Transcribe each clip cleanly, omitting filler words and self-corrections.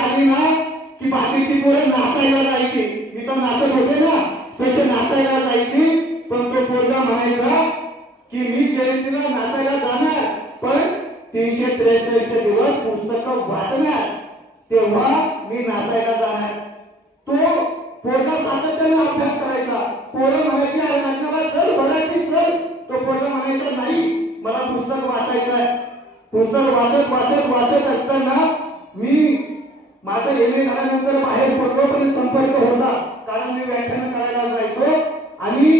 आली ना की बाकीची पोरं नाचायला जायची, इथं नाचत होते ना तसे नाचायला जायची. पण तो पोरगा म्हणायचा की मी जयंतीला नाचायला जाणार पण 363 दिवस पुस्तकं वाचणार तेव्हा मी नाचायला जाणार. तो पोरगा सातत्याने अभ्यास करायचा. पोरं म्हणायची अरे नाचायला चल बघायची चल, तो पोरगा म्हणायचा नाही मला पुस्तक वाचायचं आहे. पुस्तक वाचत वाचत वाचत असताना मी माझं एम.ए. झाल्यानंतर बाहेर पडलो पण संपर्क होता कारण मी व्याख्यान करायला जायचो. आणि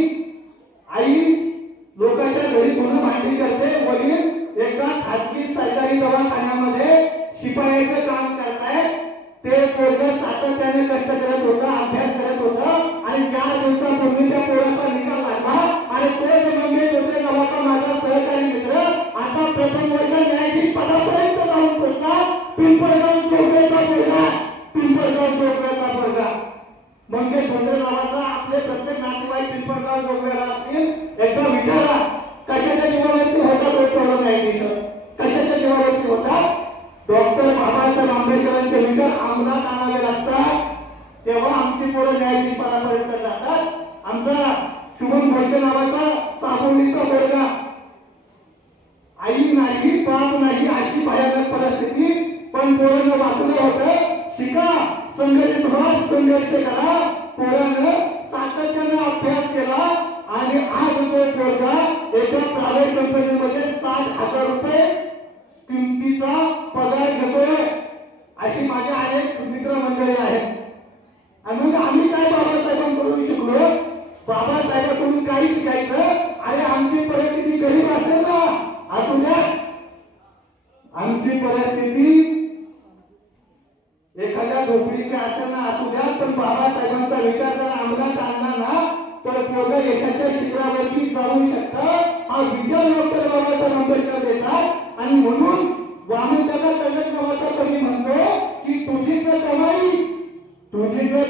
आई लोकांच्या घरी धुणं भांडी करते, वडील एका खाजगी सरकारी दवाखान्यामध्ये शिपायाचं काम करतायत. ते पोरगं सातत्याने कष्ट करत होतं, अभ्यास करत होतं आणि 4 दिवसापूर्वी त्या पोराचा निकाल लागला आणि तो जे गंभीर होते गावाचा माझा सहकारी मित्र आता प्रथम वर्ग न्यायाधीश पदापर्यंत जाऊन पोहोचला. पिंपळगाव चोपड्याचा पोरगा, पिंपळगाव चोपड्याचा पोरगा. मंगेश धोंडे नावाचा आपले प्रत्येक नातेवाईक पिंपळगाव चोपड्याला असतील. एकदा विचारा कशाच्या जीवावरती होता तो तरुण न्यायाधीश, कशाच्या जीवावरती होता. डॉक्टर बाबासाहेब आंबेडकरांचे विचार अंमलात आणावे लागतात तेव्हा आमची पोरं न्यायाधीश पदापर्यंत जातात. आमचा शुभम भोसले नावाचा सापोलीचा पोरगा, आई नाही बाप नाही अशी भयानक परिस्थिती, पण पोरांना वाचलं होतं. शिका, संघटित व्हा, संघर्ष करा. पोरांना सातत्याने अभ्यास केला आणि आज तो पोरगा एका प्रायव्हेट कंपनीमध्ये 60,000 रुपये किमतीचा पगार घेतोय. अशी माझ्या अनेक मित्र मंडळी आहेत. आणि मग आम्ही काय बाबासाहेबांकडून शिकलो, बाबासाहेबांकडून काही शिकायचं. अरे आमची परिस्थिती गरीब असेल ना असू द्या, आमची परिस्थिती एखाद्या झोपडीची असेल ना असू द्या, पण बाबासाहेबांचा विचार जर अंमलात आणला ना तर पोरगा यशाच्या शिखरावरती जाऊ शकतं. हा विचार डॉक्टर बाबासाहेब आंबेडकर देतात. आणि म्हणून वामनदादा कर्जत नावाचा कवी म्हणतो की तुझी तर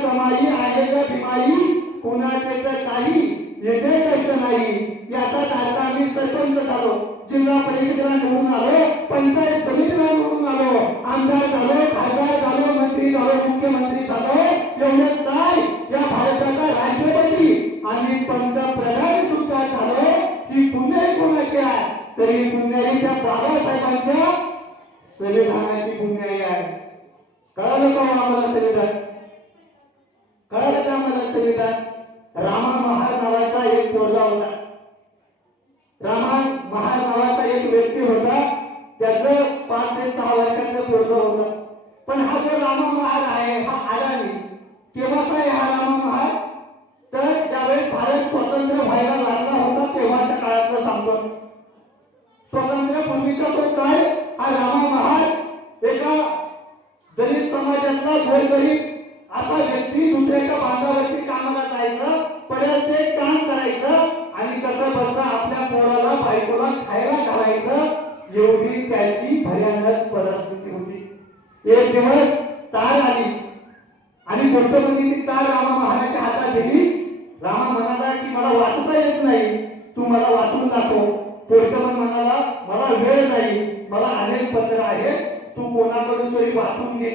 कमाई आहे का भीमाई, कुणाचे तर काही येते कष्ट नाही. याचाच अर्थ आम्ही सरपंच झालो, जिल्हा परिषदेला निवडून आलो, पंचायत समितीला निवडून आलो, आमदार झालो, खासदार झालो, मंत्री झालो, मुख्यमंत्री झालो. एवढंच काय या भारताचा राष्ट्रपती आणि पंतप्रधान सुद्धा झालो. ही पुण्य कोणाची आहे तरी पुण्याई त्या बाबासाहेबांच्या संविधानाची पुण्याई आहे. कळलं का आम्हाला संविधान? कळलं का आम्हाला संविधान? रामा महार नावाचा एक पोरगा होता. रामा महार नावाचा एक व्यक्ती होता. त्याचं 5 ते 6 वर्षाचं पोरग होतं. पण हा जो रामा महार आहे हा आला नाही. केव्हाचा आहे हा रामा महार? तर ज्यावेळेस भारत स्वतंत्र व्हायला लागला होता तेव्हाच्या काळातलं सांगतो. स्वातंत्र्यापूर्वीचा तो काय हा रामा महार एका दलित समाजातला गोरगरीब असा व्यक्ती दुसऱ्याच्या बांधावरती कामाला जायचं, पडेल ते काम करायचं आणि कसं बसं आपल्या पोराला बायकोला खायला घालायचं. एवढी त्याची भयानक परिस्थिती होती. एक दिवस तार आली आणि पोस्टमनची तार रामा महाराजांच्या हातात दिली. रामा म्हणाला की मला वाचता येत नाही, तू मला वाचून दाखव. पोस्टमन म्हणाला मला वेळ नाही, मला अनेक पत्र आहेत, तू कोणाकडून तरी वाचून घे.